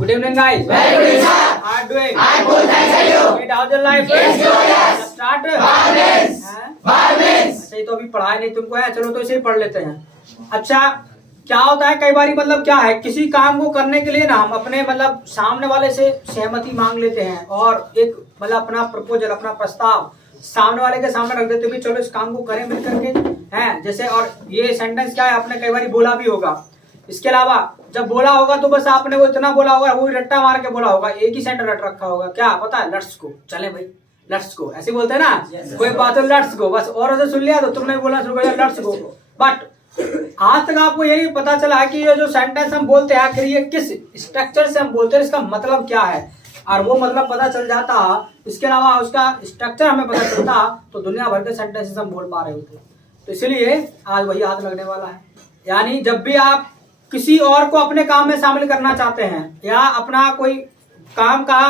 Good evening, guys. Very good, sir. How are you doing? I'm good, thanks to you. Great. How's your life? Yes, yes. Start. Violence. Violence. अच्छा, ये तो अभी पढ़ाया नहीं तुमको है, चलो तो इसे ही पढ़ लेते हैं। अच्छा, क्या होता है कई बारी मतलब क्या है, किसी काम को करने के लिए ना हम अपने मतलब सामने वाले से सहमति मांग लेते हैं और एक मतलब अपना प्रपोजल, अपना प्रस्ताव सामने वाले के सामने रख देते हैं, चलो इस काम को करें मिल करके हैं जैसे। और ये सेंटेंस क्या है, आपने कई बारी बोला भी होगा। इसके अलावा जब बोला होगा तो बस आपने वो इतना बोला होगा, वो रट्टा मार के बोला होगा, एक ही सेंटेंस रट रखा होगा, क्या पता है, लेट्स गो, चले भाई लेट्स गो, ऐसे बोलते हैं ना। कोई बात हो लेट्स गो, बस और ऐसे सुन लिया तो तुमने बोला शुरू कर दिया लेट्स गो। बट आज तक आपको ये नहीं पता चला है कि ये जो सेंटेंस हम बोलते हैं आखिर ये किस स्ट्रक्चर से हम बोलते हैं, इसका मतलब क्या है। और वो मतलब पता चल जाता, इसके अलावा उसका स्ट्रक्चर हमें पता चलता तो दुनिया भर के सेंटेंसेस हम बोल पा रहे होते। तो इसलिए आज वही याद लगने वाला है। यानी जब भी आप किसी और को अपने काम में शामिल करना चाहते हैं या अपना कोई काम का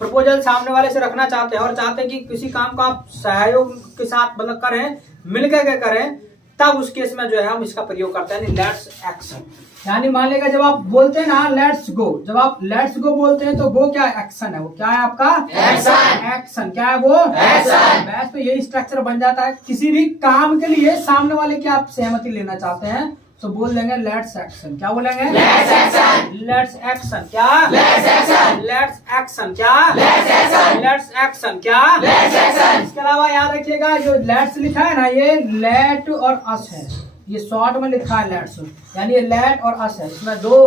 प्रपोजल सामने वाले से रखना चाहते हैं और चाहते हैं कि किसी काम को आप सहयोग के साथ मतलब करें, मिलकर के करें, तब उस केस में जो है हम इसका प्रयोग करते हैं लेट्स एक्शन। यानी मान लेगा जब आप बोलते हैं ना लेट्स गो, जब आप लेट्स गो बोलते हैं तो वो क्या एक्शन है, वो क्या है आपका एक्शन। एक्शन क्या है वो एक्शन। बस तो यही स्ट्रक्चर बन जाता है। किसी भी काम के लिए सामने वाले की आप सहमति लेना चाहते हैं तो बोल देंगे लेट्स एक्शन। क्या बोलेंगे? Let's action. Let's action. क्या? Let's action. Let's action. क्या? Let's action. Let's action. क्या? Let's action. इसके अलावा याद रखिएगा जो लेट्स लिखा है ना, ये लेट और अस है, ये शॉर्ट में लिखा है लेट्स, यानी ये लेट और अस है, इसमें दो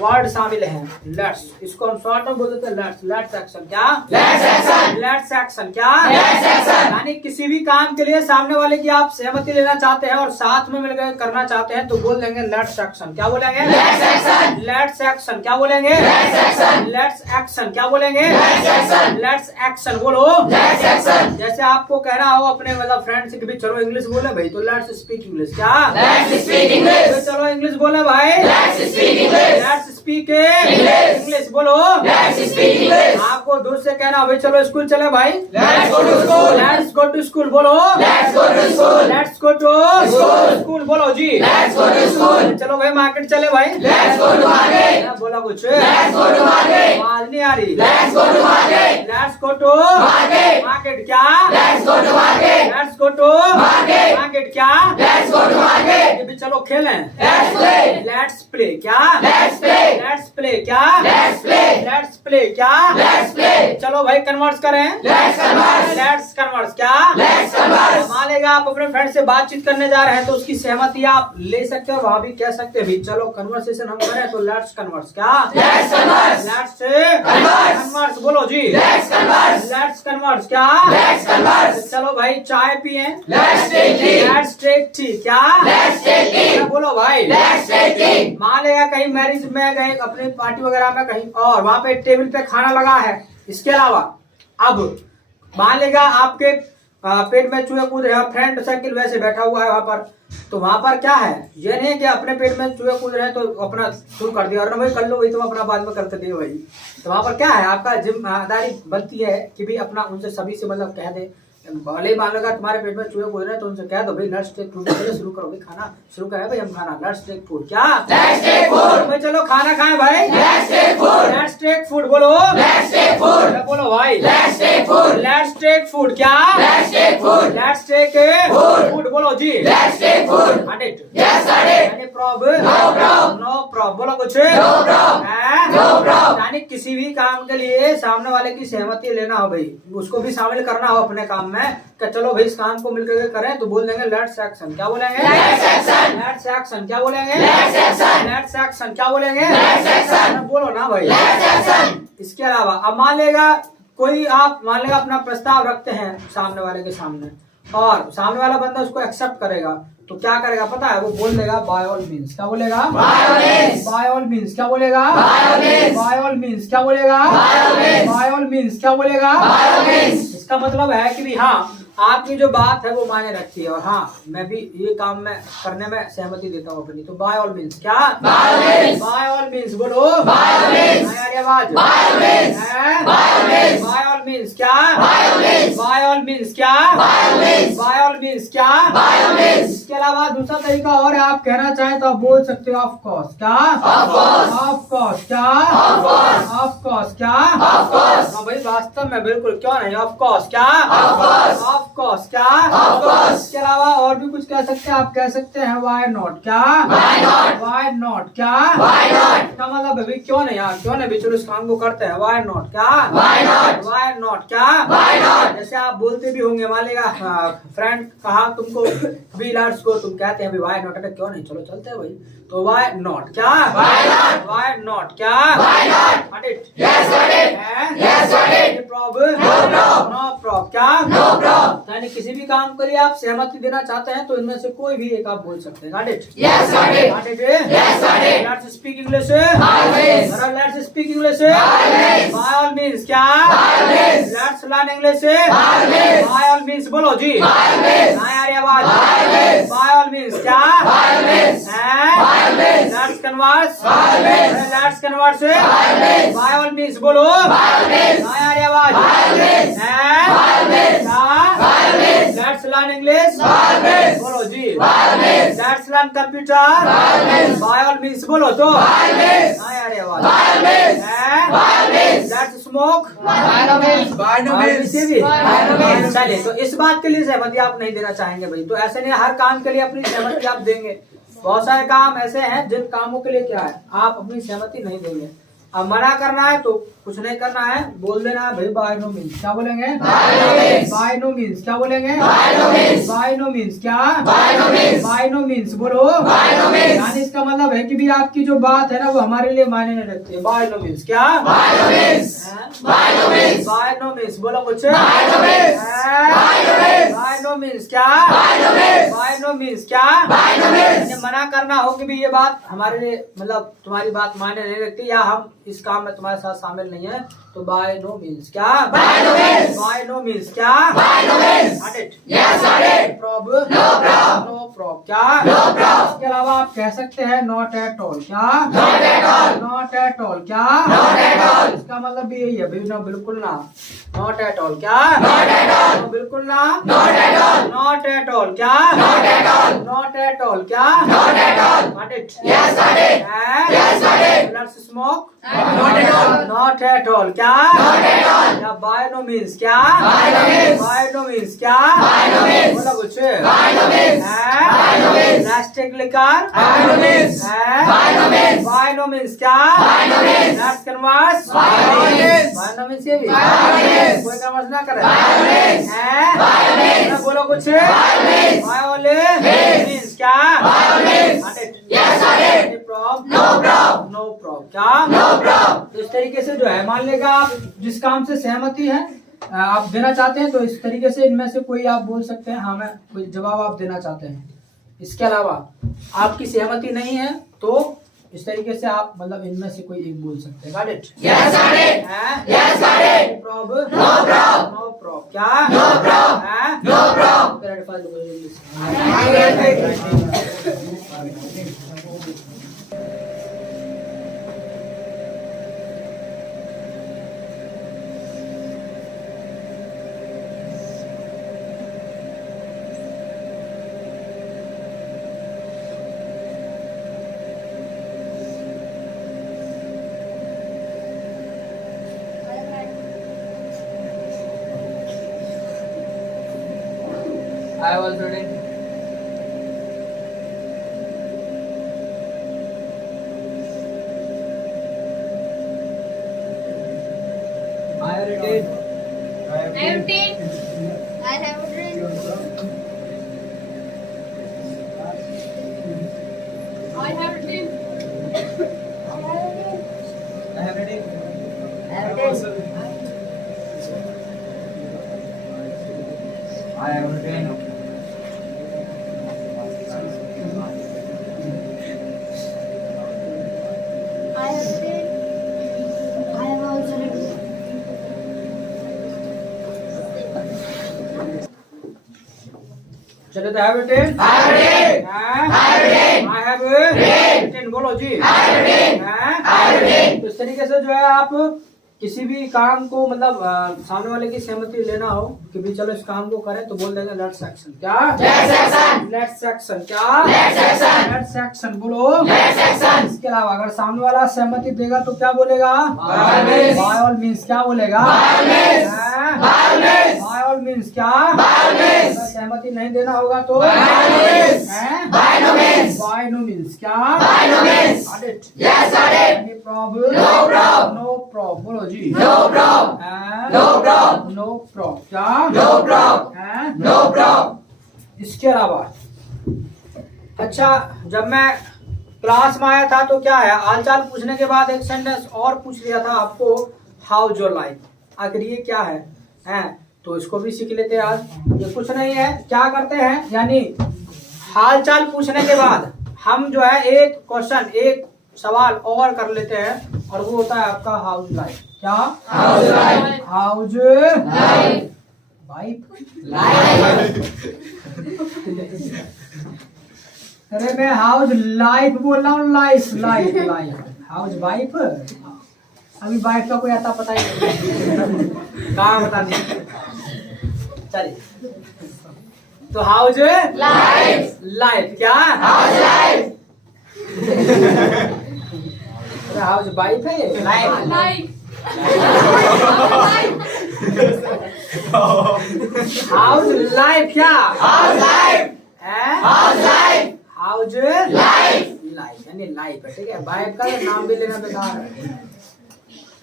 वर्ड शामिल हैं लेट्स, इसको हम शॉर्ट में बोलते हैं लेट्स। Let's action. क्या? Let's action. Let's action. क्या? Let's action. यानी किसी भी काम के लिए सामने वाले की आप सहमति लेना चाहते हैं और साथ में मिलकर करना चाहते हैं तो बोल देंगे लेट्स एक्शन। क्या बोलेंगे? Let's action. Let's action. क्या बोलेंगे? Let's action. Let's action. क्या बोलेंगे? Let's action. Let's action. बोलो लेट्स एक्शन। जैसे आपको कहना हो अपने मतलब फ्रेंड से कि भी चलो इंग्लिश बोले भाई, तो लेट्स स्पीक इंग्लिश। क्या? Let's speak English. तो चलो इंग्लिश बोले भाई, let's speak English. Let's speak English. English. बोलो लेट्स स्पीक इंग्लिश। आपको दूर से कहना हो भाई चलो स्कूल चले भाई, let's go to school. Let's go to school. बोलो let's go to school. Let's go to school. School. बोलो जी लेट्स गो टू स्कूल। चलो भाई मार्केट चले भाई, लेट्स गो टू मार्केट। बोला कुछ लेट्स गो टू मार्केट। आवाज नहीं आ रही। Let's go to market. Let's go to market. Market. क्या? Let's go to market. Let's go to market. Market. क्या? Let's go to market. ये भी चलो खेलें। Let's play. Let's play. क्या? Let's play. Let's play. क्या? Let's play. Let's play. क्या? Let's play. चलो भाई कन्वर्स करें। Let's converse. Let's converse. क्या? Let's converse. मान लेगा आप अपने फ्रेंड से बातचीत करने जा रहे हैं तो उसकी सहमति आप ले सकते हो, वहां भी कह सकते हैं भी चलो कन्वर्सेशन हम करें तो लेट्स कन्वर्स। क्या? Let's converse. Let's converse. Converse. बोलो जी लेट्स कन्वर्स। Let's converse. क्या? Let's converse. चलो भाई चाय पिए। Let's take tea. Let's take tea. क्या? Let's take tea. बोलो भाई लेट्स टेक टी। मान लेगा कहीं मैरिज में गए, अपनी पार्टी वगैरह में कहीं, और वहां पे टेबल पे खाना लगा है। इसके अलावा अब मान लेगा आपके पेट में चूहे कूद रहे हैं, फ्रेंड सर्किल वैसे बैठा हुआ है वहां पर, तो वहां पर क्या है, ये नहीं कि अपने पेट में चूहे कूद रहे हैं तो अपना शुरू कर दिया और ना भाई कर लो भाई, तुम अपना बाद में करते नहीं भाई। तो वहां पर क्या है, आपका जिम्मेदारी बनती है कि भी अपना उनसे सभी से मतलब कह दे, भले ही मान लगा तुम्हारे पेट में चूहे कूद रहे हैं तो उनसे कह दो भाई लेट्स टेक फूड, शुरू करो भाई, खाना शुरू करें भाई, हम खाना लेट्स टेक फूड। क्या? Let's take food. भाई चलो खाना खाएं भाई, let's take food. Let's take food. बोलो लेट्स टेक फूड। बोलो भाई let's take food. Let's take food. क्या? Let's take food. Let's take food. Food. बोलो जी let's take food. Hundred. Yes hundred. यानी problem no problem. No problem. बोलो कुछ no problem. है? No problem. यानी किसी भी काम के लिए सामने वाले की सहमति लेना हो भाई, उसको भी शामिल करना हो अपने काम में कि चलो भाई इस काम को मिलकर करें तो बोल देंगे लेट्स एक्शन। क्या बोलेंगे? Let's action. Let's action. क्या बोलेंगे? Let's action. Let's action. क्या बोलेंगे? Let's action. बोलो ना भाई लेट्स एक्शन। इसके अलावा अब मान लेगा कोई, आप मान लेगा अपना प्रस्ताव रखते हैं सामने वाले के सामने और सामने वाला बंदा उसको एक्सेप्ट करेगा तो क्या करेगा पता है, वो बोल देगा बाय ऑल मीन्स। क्या बोलेगा? By all means. By all means. क्या बोलेगा? By all means. By all means. क्या बोलेगा? By all means. By all means. क्या बोलेगा? By all means. इसका मतलब है कि भी हाँ आपकी जो बात है वो मायने रखती है और हाँ मैं भी ये काम में करने में सहमति देता हूँ अपनी, तो बाय ऑल मीन्स। क्या? By all means. By all means. बोलो बाय ऑल मीन्स। आवाज बाय ऑल मीन्स। है? By all means. By all means. क्या? By all means. By all means. क्या? By all means. By all means. क्या? By all means. इसके अलावा दूसरा तरीका और है, आप कहना चाहें तो आप बोल सकते हो ऑफ कोर्स। क्या? Of course. Of course. क्या? Of course. ऑफ क्या? Of course. हाँ भाई वास्तव में बिल्कुल, क्यों नहीं, ऑफ कोर्स क्या? Of course. ऑफ कोर्स क्या? Of course. इसके अलावा और भी कुछ कह सकते हैं, आप कह सकते हैं व्हाई नॉट क्या? Why not? व्हाई नॉट क्या? Why not? इसका मतलब है भाई क्यों नहीं यार, क्यों नहीं भाई, चलो इस काम को करते हैं, व्हाई नॉट क्या? Why not? व्हाई नॉट क्या? Why not? जैसे आप बोलते भी होंगे, मान लेगा फ्रेंड कहा तुमको बी लार्ज को, तुम कहते हैं व्हाई नॉट, अरे क्यों नहीं, चलो चलते हैं भाई, तो व्हाई नॉट क्या? Why not? व्हाई नॉट क्या? Why not? Got it? Yes, got it. हैं? Yes, got it. Any problem? No problem. No problem. क्या? No problem. यानी किसी भी काम के लिए आप सहमति देना चाहते हैं तो इनमें से कोई भी एक आप बोल सकते हैं। Got it? Yes, got it. Got it? Yes, got it. Let's speak English. Always. Let's speak English. Always. By all means क्या? Always. Let's learn English. Always. By all means बोलो जी। Always. हाँ यार ये आवाज। Always. By all means क्या? Always. हैं? Always. Let's converse. Always. Let's converse. Always. By all means बोलो। Always. हाँ यार ये आवाज। Always. हैं? Always. क्या? Always. Let's learn English. Always. बोलो जी। Always. Let's learn computer. Always. By all means बोलो तो। Always. हाँ यार ये आवाज। Always. हैं? Always. Let's smoke. Always. Always से भी। Always. चलिए, तो इस बात के लिए सहमति आप नहीं देना चाहेंगे भाई, तो ऐसे नहीं, हर काम के लिए अपनी सहमति आप देंगे। बहुत सारे काम ऐसे हैं जिन कामों के लिए क्या है, आप अपनी सहमति नहीं देंगे। अब मना करना है तो कुछ नहीं करना है, बोल देना है भाई बाय नो मीन्स, क्या बोलेंगे? बाय नो मीन्स क्या बोलेंगे? बाय नो मीन्स क्या? बाय नो मीन्स बोलो। यानी इसका मतलब है कि भी आपकी जो बात है ना वो हमारे लिए मायने नहीं रखती है। बाय नो मीन्स क्या? बाय नो मीन्स बोलो कुछ। बाय नो मीन्स क्या? बाय नो मीन्स क्या? यानी मना करना हो कि भी ये बात हमारे लिए, मतलब तुम्हारी बात मायने नहीं रखती या हम इस काम में तुम्हारे साथ शामिल नहीं है, तो बाय नो मीन्स क्या? बाय नो मीन्स क्या? Got it? Problem? No problem. No problem क्या? No problem. इसके अलावा आप कह सकते हैं नॉट एट ऑल क्या? Not at all. Not at all क्या? Not at all. इसका मतलब भी यही है भाई, ना बिल्कुल ना। नॉट एट ऑल क्या? Not at all. No, बिल्कुल ना। Not at all. Not at all क्या? Not at all. Not at all क्या? Not at all. Got it? Yes, got it. हैं? Yes, got it. Let's smoke. Not at all. Not at all क्या? Not at all. या by no means क्या? By no means. By no means क्या? By no means. बोलो कुछ। By no means. हैं? By no means. Plastic लिकार? By no means. हैं? By no means. By no means क्या? By no means. Let's converse. By no means. By no means ये भी? By no means. कोई converse ना करे। By no means. हैं? By no means. बोलो कुछ। By no means. By only Means. Means क्या? By no means. Got it? Yes, got it. Any problem? No problem. No problem क्या? No problem. तो इस तरीके से जो है, मान लेगा आप जिस काम से सहमति है आप देना चाहते हैं, तो इस तरीके से इनमें से कोई आप बोल सकते हैं, हाँ मैं कोई जवाब आप देना चाहते हैं। इसके अलावा आपकी सहमति नहीं है तो इस तरीके से आप मतलब इनमें से कोई एक बोल सकते हैं। Got it? Yes, got it. हैं? Yes, got it. No problem? No problem. No problem क्या? No problem. हैं? No problem. Period five to English. I was reading. I read it. I have written. I have written. I have written. I have read it. I have written. I have written. I have also written. चलो तो I have written. I have written. हैं? I have written. I have written. बोलो जी। I have written. हैं? I have written. तो इस तरीके से जो है आप किसी भी काम को मतलब सामने वाले की सहमति लेना हो कि भी चलो इस काम को करें तो बोल देगा लेट्स एक्शन। क्या लेट्स एक्शन, लेट्स एक्शन, क्या लेट्स एक्शन, लेट्स एक्शन, बोलो लेट्स एक्शन। इसके अलावा अगर सामने वाला सहमति देगा तो क्या बोलेगा By all means, by all means, क्या बोलेगा By all means, By all means, by all means, क्या By all means, अगर सहमति नहीं देना होगा तो By all means, By no means, by no means, क्या By no means, Got it? yes got it, Any problem? No problem, No problem, बोलो जी no problem, no problem, no problem, क्या no problem, हैं? no problem। इसके अलावा अच्छा, जब मैं क्लास में आया था तो क्या है, हालचाल पूछने के बाद एक सेंटेंस और पूछ लिया था आपको, हाउ योर लाइफ। आखिर ये क्या है हैं? तो इसको भी सीख लेते हैं आज। ये कुछ नहीं है, क्या करते हैं यानी हालचाल पूछने के बाद हम जो है एक क्वेश्चन, एक सवाल और कर लेते हैं और वो होता है आपका हाउस लाइफ। क्या How's life? House Life, wife, life, अरे मैं हाउस लाइफ बोल रहा हूँ, life life life, house wife. अभी वाइफ का कोई आता पता ही नहीं कहाँ बता नहीं। चलिए तो हाउस life, लाइफ, क्या how's life? अरे हाउस वाइफ है लाइफ, हाउस लाइफ, क्या How's life? है How's life? House Life, life यानी लाइफ है, ठीक है। वाइफ का तो नाम भी लेना बेकार है,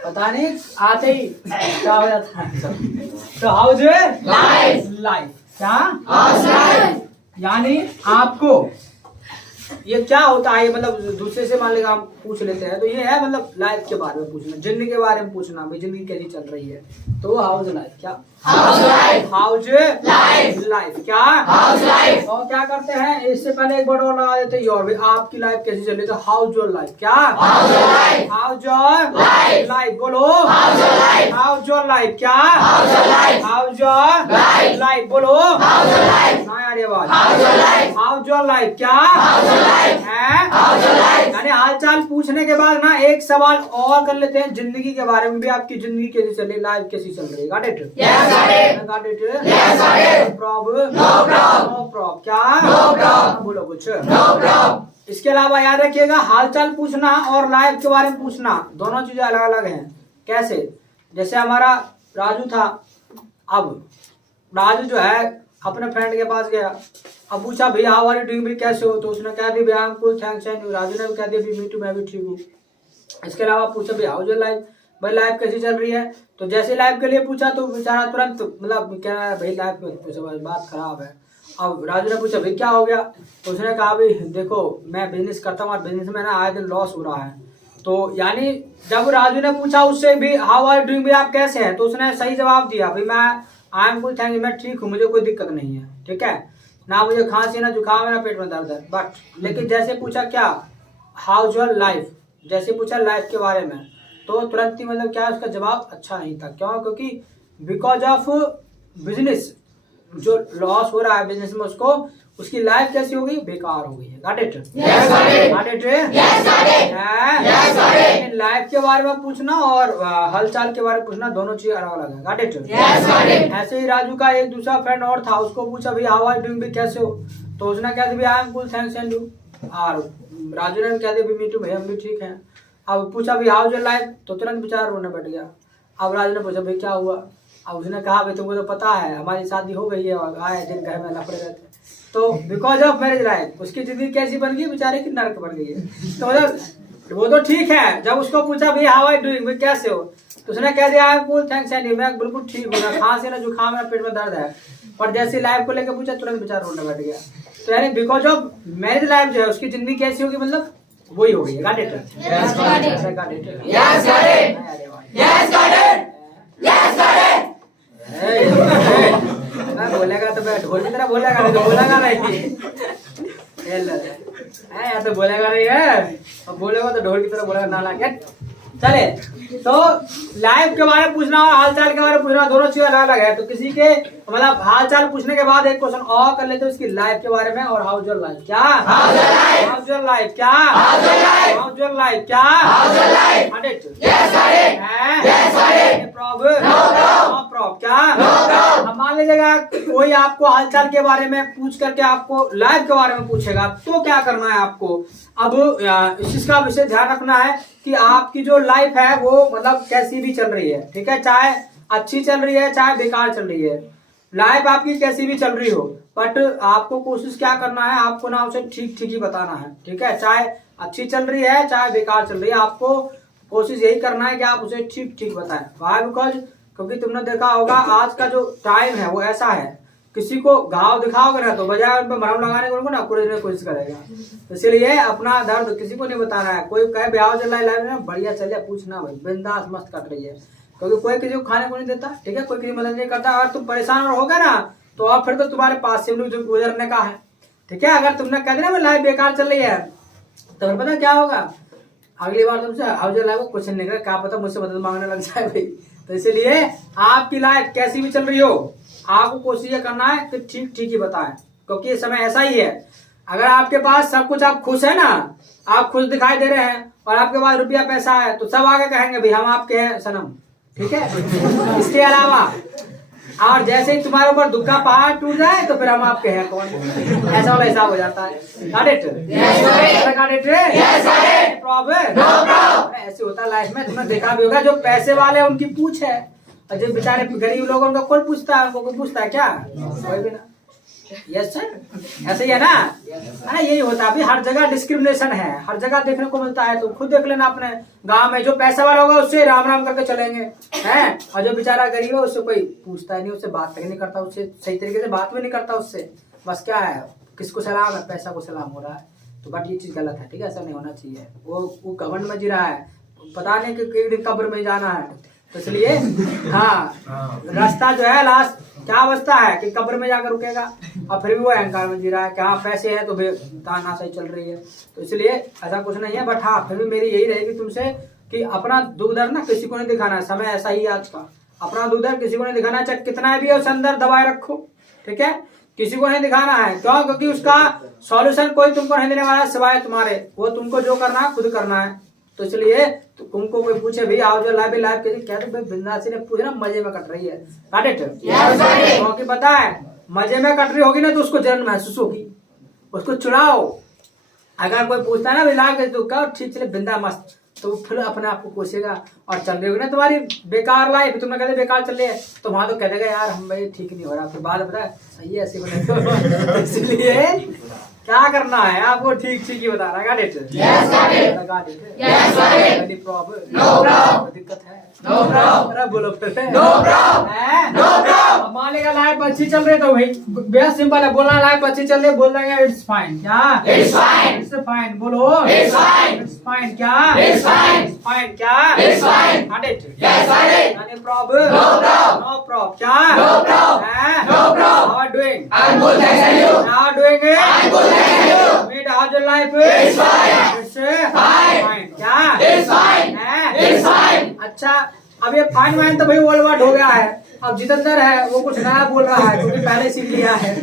पता नहीं आते ही क्या हो जाता है। तो हाउस Life, लाइफ, क्या how's life? यानी आपको ये क्या होता है, मतलब दूसरे से मान लेगा हम पूछ लेते हैं तो ये है मतलब लाइफ के बारे में पूछना, जिंदगी के बारे में पूछना, भाई जिंदगी कैसी चल रही है। तो हाउस लाइफ, क्या How's life? House Life, life, क्या how's life? और क्या करते हैं, इससे पहले एक वर्ड और लगा देते हैं योर, भाई आपकी लाइफ कैसी चल रही है। तो हाउस योर लाइफ, क्या How's your life? House your Life. Life, बोलो How's your life? House your life, क्या How's your life? House your Life. Life, बोलो How's your life? ना यार ये बात, How's your life? House your life, क्या How's your life? है। How's your life? यानी हालचाल पूछने के बाद ना एक सवाल और कर लेते हैं जिंदगी के बारे में भी, आपकी जिंदगी कैसी चल रही, लाइफ कैसी चल रही है। Got it? Yes, got it. Got it? Yes, got it. No problem. No problem. No problem. क्या No problem. बोलो कुछ। No problem. इसके अलावा याद रखिएगा, हालचाल पूछना और लाइफ के बारे में पूछना दोनों चीजें अलग अलग हैं। कैसे? जैसे हमारा राजू था, अब राजू जो है अपने फ्रेंड के पास गया, अब पूछा भैया हाउ आर यू डूइंग, भी कैसे हो, तो उसने कह दिया भैया आई am cool thanks and you. Raju ने भी कह दिया भी मी टू, मैं भी ठीक हूँ। इसके अलावा पूछा भैया हाउ इज योर लाइफ, भाई लाइफ कैसी चल रही है। तो जैसे लाइफ के लिए पूछा तो बेचारा तुरंत मतलब कह रहा है भाई लाइफ में पूछा बात खराब है। अब राजू ने पूछा भाई क्या हो गया, तो उसने कहा भाई देखो मैं बिजनेस करता हूँ और बिजनेस में ना आए दिन लॉस हो रहा है। तो यानी जब राजू ने पूछा उससे भी हाउ आर डूइंग, भी आप कैसे हैं, तो उसने सही जवाब दिया भाई मैं आई एम गुड थैंक यू, मैं ठीक हूँ, मुझे कोई दिक्कत नहीं है, ठीक है ना, मुझे खांसी ना जुकाम है ना पेट में दर्द है। बट लेकिन जैसे पूछा क्या हाउ योर लाइफ, जैसे पूछा लाइफ के बारे में, तो तुरंत ही मतलब क्या उसका जवाब अच्छा नहीं था। क्यों? क्योंकि बिकॉज ऑफ बिजनेस जो लॉस हो रहा है बिजनेस में, उसको उसकी लाइफ कैसी हो गई, बेकार हो गई है। Got it? Yes, got it. Got it? Yes, got it. Yes, got it. Life के बारे में पूछना और हलचाल के बारे में पूछना दोनों चीज अलग अलग है। Got it? Yes, got it. ऐसे ही राजू का एक दूसरा फ्रेंड और था, उसको पूछा भैया हाउ आर डूइंग, भी कैसे हो, तो उसने कह दिया आई am cool thanks and you. और राजू ने कह दिया मी टू, भैया हम भी ठीक हैं। अब पूछा भाई हाउ इज योर लाइफ, तो तुरंत बेचारा रोने बैठ गया। अब राजू ने पूछा भाई क्या हुआ, अब उसने कहा भाई तुमको तो पता है हमारी शादी हो गई है और आए दिन घर में लफड़े रहते, तो बिकॉज ऑफ मैरिज लाइफ उसकी जिंदगी कैसी बन गई, बेचारे की नर्क बन गई है। तो मतलब वो तो ठीक है, जब उसको पूछा भाई हाउ आर यू डूइंग, भाई कैसे हो, तो उसने कह दिया आई am cool thanks and you, मैं बिल्कुल ठीक हूँ, ना खांसी ना जुकाम ना पेट में दर्द है। पर जैसे लाइफ को लेकर पूछा तुरंत बेचारा रोने बैठ गया। तो यानी बिकॉज ऑफ मैरिज लाइफ जो है उसकी जिंदगी कैसी होगी, मतलब वही हो गई है। Got it? Yes, got it. Got it? Yes, got it. अरे वाह। Yes, got it. Yes, got it. मैं बोलेगा तो मैं ढोल की तरह बोलेगा, नहीं तो बोलेगा नहीं। यार तो बोलेगा नहीं है, और बोलेगा तो ढोल की तरह बोलेगा ना लाके। चले तो लाइफ के बारे में पूछना और हालचाल के बारे में पूछना दोनों चीज अलग अलग है। तो किसी के मतलब हालचाल पूछने के बाद एक क्वेश्चन और कर लेते हैं उसकी लाइफ के बारे में, और हाउ इज योर लाइफ, क्या How's your life? How is your life, क्या How's your life? How is your life, क्या How's your life? Got it? Yes, got it. हैं? Yes, got it. Any problem? No problem. No problem. क्या? No problem. अब मान लीजिएगा कोई आपको हालचाल के बारे में पूछ करके आपको लाइफ के बारे में पूछेगा तो क्या करना है आपको? अब इस चीज का विषय ध्यान रखना है कि आपकी जो लाइफ है वो मतलब कैसी भी चल रही है, ठीक है, चाहे अच्छी चल रही है चाहे बेकार चल रही है, लाइफ आपकी कैसी भी चल रही हो, बट आपको कोशिश क्या करना है, आपको ना उसे ठीक ठीक ही बताना है, ठीक है, चाहे अच्छी चल रही है चाहे बेकार चल रही है, आपको कोशिश यही करना है कि आप उसे ठीक ठीक बताएं। वाई? बिकॉज क्योंकि तुमने देखा होगा आज का जो टाइम है वो ऐसा है, किसी को घाव दिखाओगे ना तो बजाय उन पर मरहम लगाने को उनको ना कुरेदने की कोशिश करेगा, तो इसलिए अपना दर्द किसी को नहीं बताना है। कोई कहे ब्याह चल रहा है लाइफ में, बढ़िया चल जाए, पूछना भाई, बिंदास मस्त कट रही है, क्योंकि कोई किसी को खाने को नहीं देता, ठीक है, कोई किसी मदद नहीं करता। अगर तुम परेशान और होगे ना तो अब फिर तो तुम्हारे पास से गुजरने का है, ठीक है। अगर तुमने कह दिया लाइफ बेकार चल रही है तो फिर पता क्या होगा, अगली बार तुमसे हाउस लाइफ को क्वेश्चन नहीं करे, क्या पता मुझसे मदद मांगने लग जाए भाई। तो इसीलिए आपकी लाइफ कैसी भी चल रही हो आपको कोशिश ये करना है कि ठीक ठीक ही बताएं, क्योंकि ये समय ऐसा ही है। अगर आपके पास सब कुछ, आप खुश है ना, आप खुश दिखाई दे रहे हैं और आपके पास रुपया पैसा है तो सब आगे कहेंगे भाई हम आपके हैं सनम, ठीक है। इसके अलावा और जैसे ही तुम्हारे ऊपर दुख का पहाड़ टूट जाए तो फिर हम आपके हैं कौन, ऐसा वाला हिसाब हो जाता है। Got it? Got it? Problem? ऐसे होता है लाइफ में, तुमने देखा भी होगा, जो पैसे वाले हैं उनकी पूछ है और जो बेचारे गरीब लोग उनका कौन पूछता है, उनको कोई पूछता है क्या? कोई भी ना। यस सर, ऐसे ही है ना, है यही होता है। अभी हर जगह डिस्क्रिमिनेशन है, हर जगह देखने को मिलता है, तो खुद देख लेना अपने गांव में, जो पैसा वाला होगा उससे राम राम करके चलेंगे, हैं, और जो बेचारा गरीब है उससे कोई पूछता नहीं, उससे बात तक नहीं करता, उससे सही तरीके से बात भी नहीं करता उससे, बस क्या है किसको सलाम है, पैसा को सलाम हो रहा है। तो बट ये चीज गलत है, ठीक है, ऐसा नहीं होना चाहिए। वो घमंड में जी रहा है, पता नहीं कि एक दिन कब्र में जाना है, तो इसलिए हाँ रास्ता जो है लास्ट क्या बचता है कि कब्र में जाकर रुकेगा, और फिर भी वो अहंकार में जी रहा है कि हाँ पैसे है तो ताना सही चल रही है। तो इसलिए ऐसा कुछ नहीं है, बट हाँ फिर भी मेरी यही रहेगी तुमसे कि अपना दुख दर्द ना किसी को नहीं दिखाना। समय ऐसा ही है आज का, अपना दुख दर्द किसी को नहीं दिखाना, चाहे कितना भी उस अंदर दबाए रखो, ठीक है, किसी को नहीं दिखाना है। क्यों? क्योंकि उसका सॉल्यूशन कोई तुमको नहीं देने वाला सिवाय तुम्हारे, वो तुमको जो करना है खुद करना है। तो इसलिए तो तुमको कोई पूछे भाई आओ जो लाइफ कैसे, क्या तो भाई बिंदासी ने पूछे ना, मजे में कट रही है, क्योंकि पता है मजे में कट रही होगी ना तो उसको जलन महसूस होगी, उसको चुड़ाओ। अगर कोई पूछता है ना लाइफ तो क्या ठीक चले बिंदा मस्त, तो फिर अपने आप को कोसेगा और चल रही होगी ना तुम्हारी बेकार लाइफ, तुमने कहते बेकार चल रही है तो वहां तो कह देगा यार हम भाई ठीक नहीं हो रहा, फिर बाद में पता है सही है ऐसे बने। इसलिए क्या करना है आपको ठीक ठीक ही बताना। got it? Yes, got it. got it? Yes, got it. Any problem? No problem. दिक्कत है? No problem. अरे बोलो फिर से। No problem. है? No problem. अब मान लेगा लाइफ अच्छी चल रही है तो भाई बेहद सिंपल है, बोलना लाइफ अच्छी चल रही है, बोल देंगे इट्स फाइन। क्या? It's fine. इट्स फाइन बोलो। It's fine. इट्स फाइन क्या? It's fine. इट्स फाइन क्या? It's fine. got it? Yes, got it. Any problem? No problem. No problem क्या? No problem. है? No problem. How are doing? I'm good, thanks and you. How are doing it? I'm good, thanks and you. Meet how's your life? It's fine. It's Fine. fine क्या? It's fine. है? It's fine. अच्छा अब ये fine wine तो भाई world wide हो गया है, अब जितेंद्र है वो कुछ नया बोल रहा है क्योंकि पहले सीख लिया है,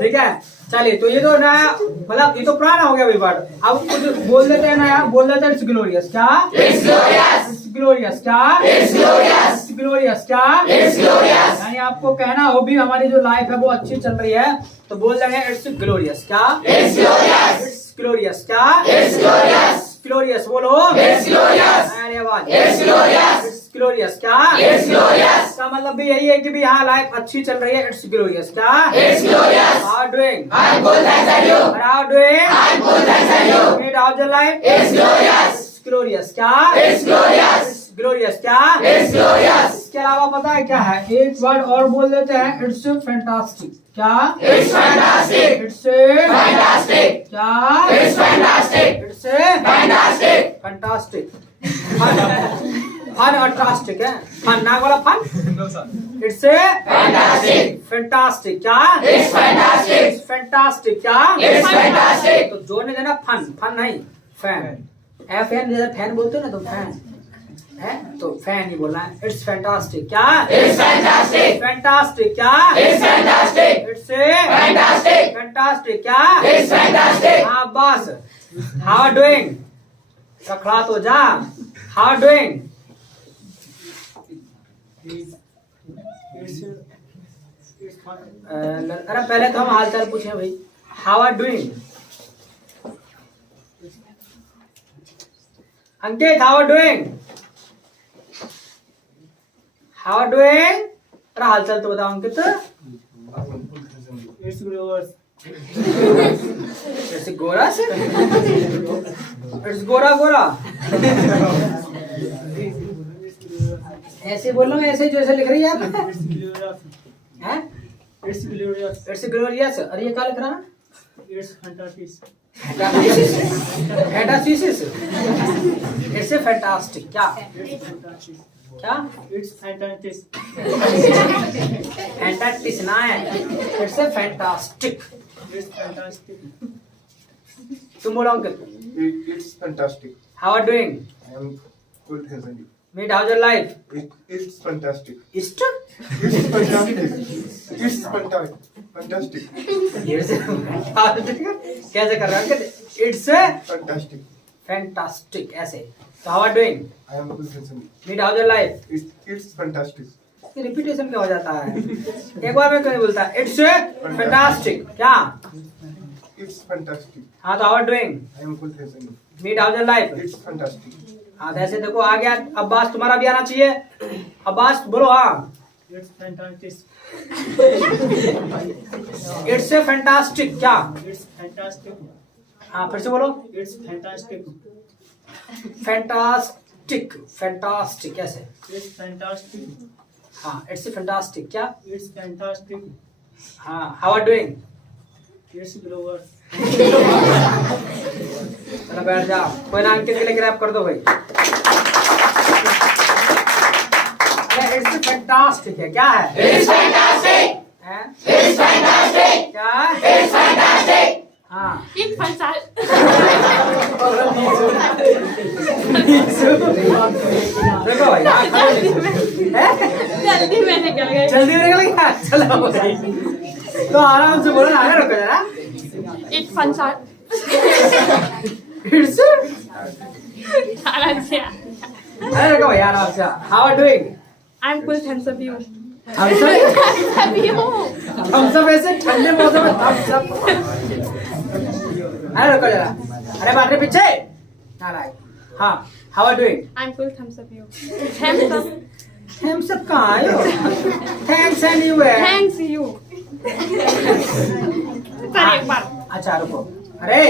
ठीक है। चलिए तो ये तो नया मतलब ये तो पुराना हो गया भाई, बट अब कुछ बोल देते हैं नया, बोल देते हैं इट्स ग्लोरियस क्या? It's glorious. इट्स ग्लोरियस क्या? It's glorious. इट्स ग्लोरियस क्या? It's glorious. यानी आपको कहना हो भी हमारी जो लाइफ है वो अच्छी चल रही है तो बोल देंगे इट्स ग्लोरियस क्या? It's glorious. इट्स ग्लोरियस क्या? It's glorious. ग्लोरियस बोलो। It's glorious. अरे आवाज। It's glorious. इट्स ग्लोरियस क्या? It's glorious. इसका मतलब भी यही है कि भी हाँ लाइफ अच्छी चल रही है, इट्स ग्लोरियस क्या? It's glorious. How are doing? I'm good, thanks and you. How are doing? I'm good, thanks and you. Meet how's your life? It's glorious. It's glorious क्या? It's glorious. It's glorious क्या? It's glorious. इसके अलावा पता है क्या है, एक word और बोल देते हैं इट्स फैंटास्टिक क्या? It's fantastic. It's Fantastic. क्या? It's fantastic. It's Fantastic. Fantastic. फन फैंटास्टिक है, फन नाग वाला फन। It's Fantastic. फैंटास्टिक क्या? It's fantastic. फैंटास्टिक क्या? It's fantastic. तो जोड़ने देना फन, फन नहीं फैन, एफ एन जैसे फैन बोलते हो ना तो फैन है तो फैन ही बोलना है। इट्स फैंटास्टिक क्या? It's fantastic. फैंटास्टिक क्या? It's fantastic. It's Fantastic. Fantastic क्या? It's fantastic. हाँ बस। How doing? रखड़ा तो जा। How doing? अरे पहले तो हम हाल चाल पूछे भाई, how are doing? Ankit, how are doing? How are doing? अरे हाल चाल तो बताओ अंकित। ऐसे गोरा से, इट्स गोरा गोरा ऐसे बोल रहा हूँ, ऐसे जैसे लिख रही है आप। हैं? It's glorious. अरे ये क्या लिख रहा है? फैंटास्टिक। It's fantastic. क्या क्या? फैंटास्टिक ना है, इट्स फैंटास्टिक। तुम बोलो Ankit. It's fantastic. How are doing? I am good, thanks and you. Meet house your life? It's fantastic. इस्ट It's fantastic. It's fantastic. कैसे कर रहा है? It's Fantastic. फैंटास्टिक ऐसे। तो how are doing? I am good, thanks and you. Meet house your life? It's fantastic. ये repetition क्या हो जाता है? एक बार में क्यों नहीं बोलता? It's fantastic. क्या? It's fantastic. हाँ तो how are doing? I am good, thanks and you. Meet house your life? It's fantastic. हाँ तो ऐसे देखो आ गया। अब्बास तुम्हारा भी आना चाहिए। अब्बास बोलो। हाँ इट्स फैंटास्टिक। क्या? हाँ फिर से बोलो। फैंटास्टिक। फैंटास्टिक कैसे? हाँ इट्स फैंटास्टिक। क्या? हाँ हाउ आर डूइंग? चलो बैठ जाओ। कोई ना अंकित के लिए ग्रैब कर दो भाई। इट्स फैंटास्टिक है। क्या है? It's fantastic. हैं? It's fantastic. क्या? It's fantastic. हाँ It's fantastic. देखो भाई हाँ, जल्दी में निकल गए। जल्दी में निकल गया। चलो भाई तो आराम से बोलो ना, आगे रुको जरा। It's fantastic. इट्स आराम से। अरे रुको भाई आराम से। How are doing? I'm cool, thanks of you. Thumbs up ऐसे ठंडे मौसम में थम्स अप। अरे रुको जरा। अरे बात रे पीछे नारायण। हाँ how are doing? I'm cool, thanks of you. Thanks of. Thumbs up कहाँ आए हो? थैंक्स एंड यू है। Thanks you. सर एक बार। अच्छा रुको। अरे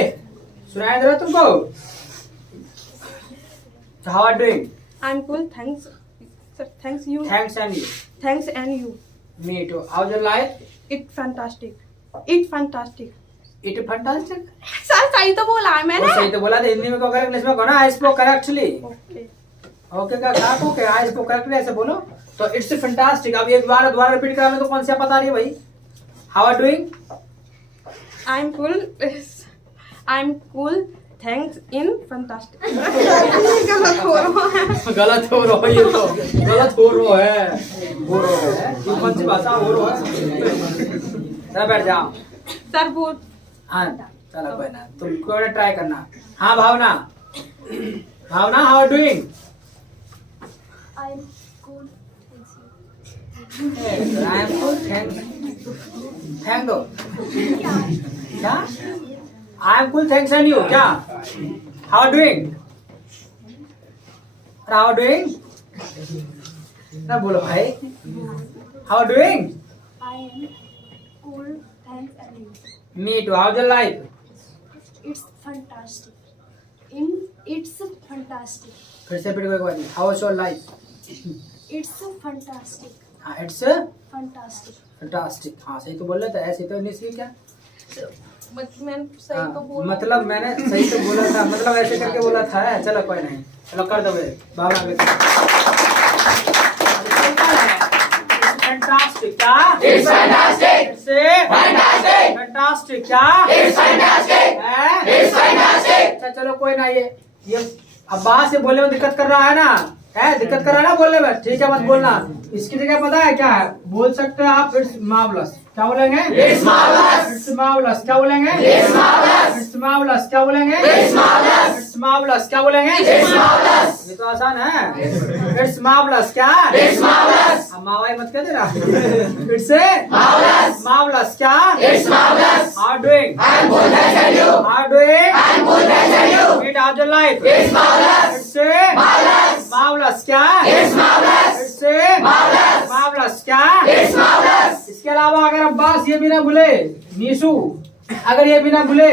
सुनाई दे रहा तुमको? How are doing? I'm cool, thanks. Sir, thanks you. Thanks and you. Thanks and you. Me too. How your life? It's fantastic. It's fantastic. It fantastic. Sir सही तो बोला है मैंने। वो सही तो बोला था। हिंदी में को करेक्ट, इसमें को ना I spoke correctly. Okay. Okay का कहा को के आई स्पोक करेक्टली ऐसे बोलो। तो इट्स फैंटास्टिक। अब एक बार दोबारा रिपीट करा लो तो कौन सी पता रही है भाई? How are doing? I'm cool. I'm cool. Thanks in fantastic. गलत हो रहा है। गलत हो रहा है ये तो। गलत हो रहा है। हो रहा है। ये कौन सी भाषा हो रहा है? चलो बैठ जाओ। सर बोल। हाँ चलो कोई ना, तुमको ट्राई करना। हाँ Bhavna. Bhavna how are doing? I'm good. I am good thanks. Thank दो। क्या? I am good thanks and you. क्या? How are doing? How are doing? ना बोलो भाई। How are doing? I am cool. Thanks and you. Me too. How is your life? It's fantastic. It's fantastic. फिर से repeat करो। How is your life? It's fantastic. हाँ it's Fantastic. Fantastic. हाँ सही तो बोल रहे थे। ऐसे तो नहीं सीख क्या? मैंने सही तो हाँ, बोला। मतलब मैंने सही तो बोला था, मतलब ऐसे करके बोला था। चलो कोई नहीं। चलो कर दो बाबा आगे। फैंटास्टिक। क्या? It's fantastic. से Fantastic. फैंटास्टिक। क्या? It's fantastic. है? It's fantastic. अच्छा चलो कोई ना। ये अब्बास से बोलने में दिक्कत कर रहा है ना? है दिक्कत कर रहा है ना बोलने में? ठीक है मत बोलना। इसकी जगह पता है क्या है? बोल सकते हैं आप इट्स मार्वलस। क्या बोलेंगे? It's marvelous. It's marvelous. क्या बोलेंगे? It's marvelous. It's marvelous. क्या बोलेंगे? It's marvelous. It's marvelous. क्या बोलेंगे? It's marvelous. ये तो आसान है। It's marvelous क्या? It's marvelous. अब मावाई मत कह देना। It's Marvelous. marvelous क्या? It's marvelous. How doing? I'm good, thanks, and you? How doing? I'm good, thanks, and you? It how's your life? It's marvelous. It's Marvelous. marvelous क्या? It's marvelous. It's Marvelous. marvelous क्या? It's marvelous. इसके अलावा अगर अब्बास ये भी ना भूले, नीशू अगर ये भी ना भूले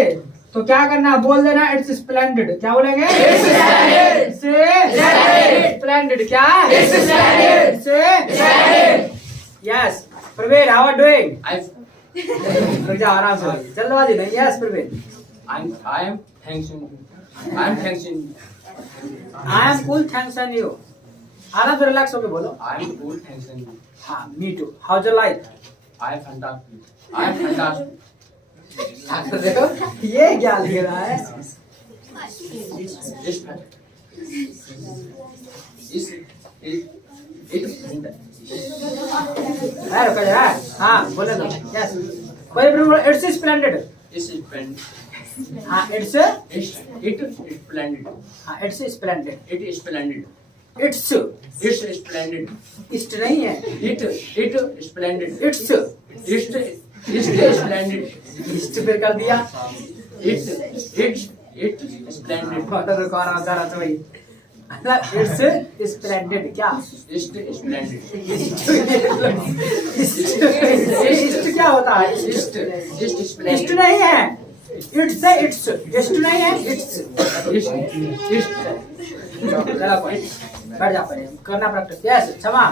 तो क्या करना? बोल देना इट्स स्प्लेंडेड। क्या बोलेंगे? It's splendid. इट्स स्प्लेंडेड क्या? It's splendid. It's yes. Praveen, how are doing? रुक जा, आराम से, जल्दबाजी नहीं। Yes Praveen. I am thanks you. I am thanks you. I am cool, thanks and you. आराम से रिलैक्स होके बोलो। I am cool thanks and you. हाँ, me too. How your life? I am fantastic. I am fantastic. देखो ये क्या लिख रहा है? It's है रुको जरा। हाँ बोले तो। यस। कोई भी बोलो इट्स स्प्लेंडेड। it's splendid. हाँ इट्स It's splendid. हाँ it's splendid. It is splendid. It's It's splendid. East नहीं है। It splendid. It's It's splendid. East पे कर दिया। It's splendid. रुको आराम से, आराम से भाई। इट्स स्प्लेंडेड क्या? It's splendid. इस्ट क्या होता है? It's east splendid. नहीं है। इट्स इस्ट नहीं है। इट्स चलो कोई बैठ जा, पहले करना practice. Yes Kshama.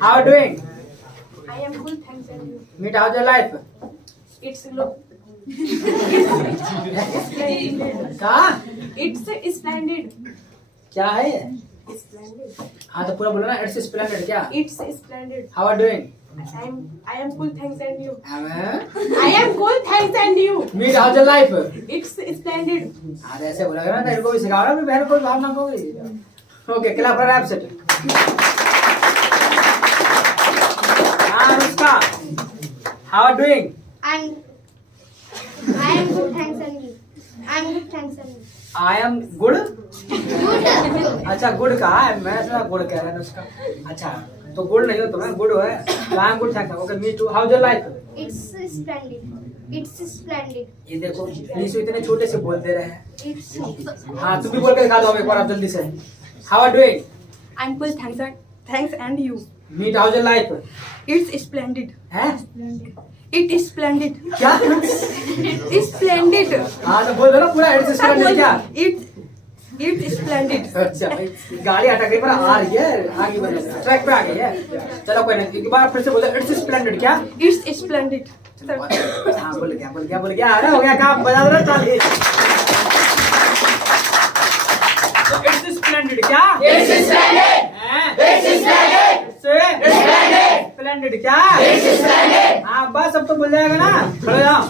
How doing? I am good, thanks, and you? Meet how your life? It's look. क्या It's splendid. क्या है ये? Splendid. हाँ तो पूरा बोलो ना। इट्स स्प्लेंडेड क्या? It's splendid. How are doing? I am cool, thanks, and you? Meet I am cool, thanks, and you? How your life? It's splendid. हाँ ऐसे बोला ना, तेरे को भी सिखाओ ना, बहन को भावना को भी। Okay, clap for absent. हाँ Anushka, how are doing? I am good, thanks, and you? I am good, thanks, and you? I am good. Good. अच्छा गुड कहा है, मैं सुना गुड कह रहा है उसका। अच्छा तो गुड नहीं हो तुम, गुड हो है। I am good thanks. Okay me too. How your life? It's splendid. It's splendid. ये देखो नीशु इतने छोटे से बोल दे रहे हैं। It's हाँ तुम भी बोल के दिखा दो एक बार आप जल्दी से। How are doing? I'm cool, thanks, and you? Meet how your life? It's splendid. है It is splendid. क्या? It's splendid. हाँ तो बोल दो ना पूरा। इट्स स्प्लेंडेड क्या? It's splendid. अच्छा भाई गाड़ी अटक गई पर आ रही है, आगे बढ़ रही है, ट्रैक पे आ गई है। चलो कोई नहीं, एक बार फिर से बोलो इट्स स्प्लेंडेड क्या? It's splendid. हाँ बोल गया अरे हो गया काम, बजा दो ना ताली। तो इट्स स्प्लेंडेड क्या? It's splendid. हैं? It's splendid. Splendid. स्प्लेंडेड क्या? It's splendid. हाँ बस अब तो बोल जाएगा ना। खड़े जाओ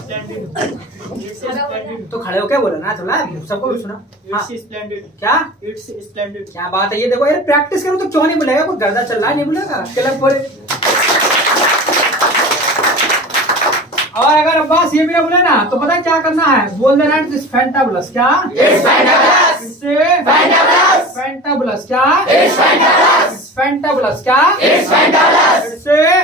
तो खड़े हो क्या बोला ना थोड़ा, सबको भी सुना। हाँ क्या? It's splendid. क्या बात है, ये देखो यार प्रैक्टिस करो तो क्यों नहीं बोलेगा, कोई गर्दा चल रहा है नहीं बोलेगा। क्लब बोले। और अगर अब्बास ये भी ना बोले ना तो पता है क्या करना है? बोल देना इट्स फैंटाबुलस क्या? It's fantabulous. Fantabulous. फैंटाबुलस क्या? It's fantabulous. फैंटाबुलस क्या? It's fantabulous.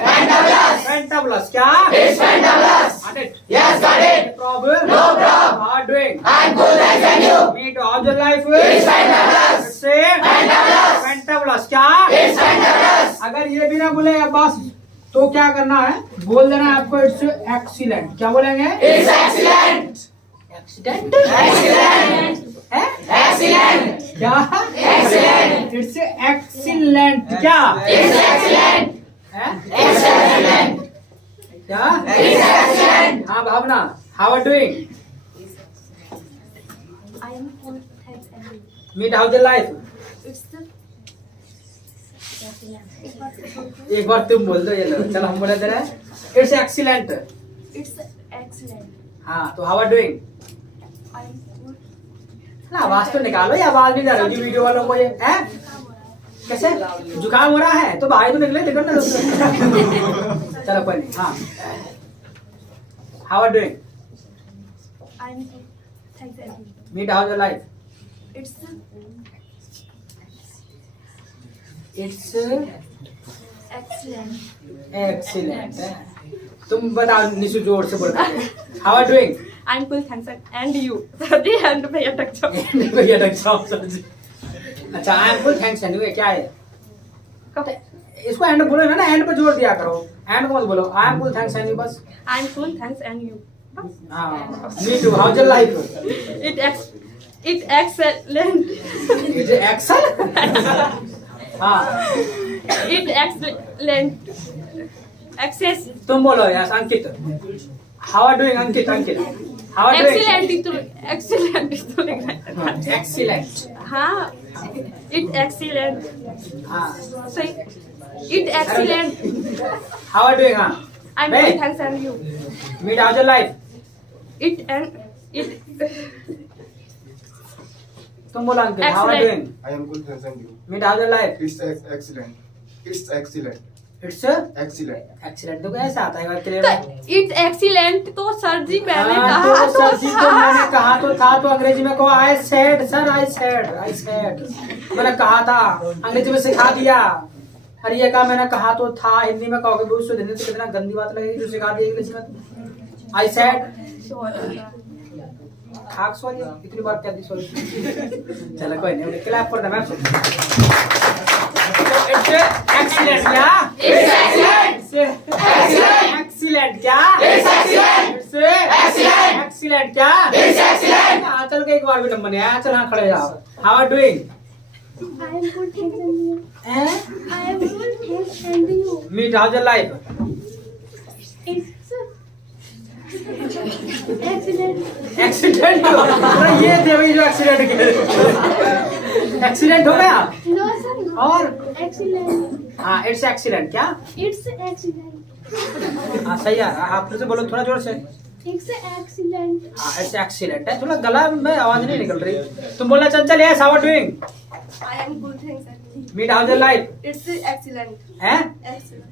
फैंटाबुलस। फैंटाबुलस क्या? It's fantabulous. Got it? Yes, got it. Problem? No problem. How are doing? I'm good, thanks, and you? Me to how's your life? It's fantabulous. Fantabulous. Fantabulous क्या? It's fantabulous. अगर ये भी ना बोले अब्बास तो क्या करना है? बोल देना है आपको इट्स एक्सीलेंट। क्या बोलेंगे? It's excellent. Accident Excellent. है? Excellent. क्या? Excellent. इट्स एक्सीलेंट क्या? It's excellent. है? Excellent. क्या? It's excellent. हाँ Bhavna, how are doing? I am cool, thanks, and you? Meet how your life? It's the एक बार तुम बोल दो ये लो, चलो हम बोले दे रहे हैं इट्स एक्सीलेंट। It's excellent. हाँ तो how are doing? I am good. ना आवाज तो निकालो, ये आवाज नहीं जा रही वीडियो वालों को। ये है कैसे जुकाम हो रहा है तो बाहर तो निकले, निकल ना। चलो कोई नहीं हाँ how are doing I'm good. Thanks and you. Meet how your life It's it's excellent. Excellent तुम बताओ निशु जोर से बोलो how are doing I'm cool, thanks and you. Sorry, and भैया टक जाओ. भैया डक जाओ समझ अच्छा आई एम फुल थैंक्स एंड क्या है कहो. इसको एंड बोलो ना एंड पे जोर दिया करो एंड को मत बोलो I am full thanks and बस I'm cool, thanks and you. हाँ me too how your life It excellent. Is excel हाँ It excellent. Access. तुम बोलो यार Ankit how are doing Ankit how are doing Excellent तो लिख रहा है. एक्सीलेंट हाँ. It excellent. हाँ सही. It excellent. How are doing हाँ I'm Hey. cool, thanks and you. Meet how your life It तुम बोलो Ankit how are Excellent. Doing I am good, thanks, and you. Meet how your life Excellent. It's excellent. It's Excellent. Excellent तो कैसे आता है clear It's excellent तो sir ji मैंने हाँ, कहा तो सर जी तो मैंने कहा तो था तो अंग्रेजी में कहो I said sir I said मैंने कहा था अंग्रेजी में सिखा दिया अरे ये कहा मैंने कहा तो था हिंदी में कहोगे बहुत शुद्ध हिंदी तो कितना गंदी बात लगेगी जो सिखा दिया इंग्लिश में आई सेड खाक सॉरी इतनी बार क्या दी सॉरी चलो कोई नहीं clap for the ma'am it's excellent क्या It's excellent. एक्सीलेंट क्या It's excellent. Excellent. एक्सीलेंट क्या It's excellent. हाँ, चल के एक बार भी नंबर नहीं आया चल हाँ खड़े जाओ how are doing I am good, thanks and you. I am good, thanks and you. Meet how your life It's excellent. Accident अरे ये थे भाई जो एक्सीडेंट के एक्सीडेंट हो गया No, sir. No. और Excellent. हाँ इट्स एक्सीलेंट क्या It's excellent. हाँ सही है आप फिर से बोलो थोड़ा जोर से It's excellent. हाँ इट्स एक्सीलेंट है थोड़ा गला में आवाज नहीं निकल रही तुम बोलना Chanchal yes how are doing I am good, thanks and you. Meet how your life It's excellent. हैं Excellent.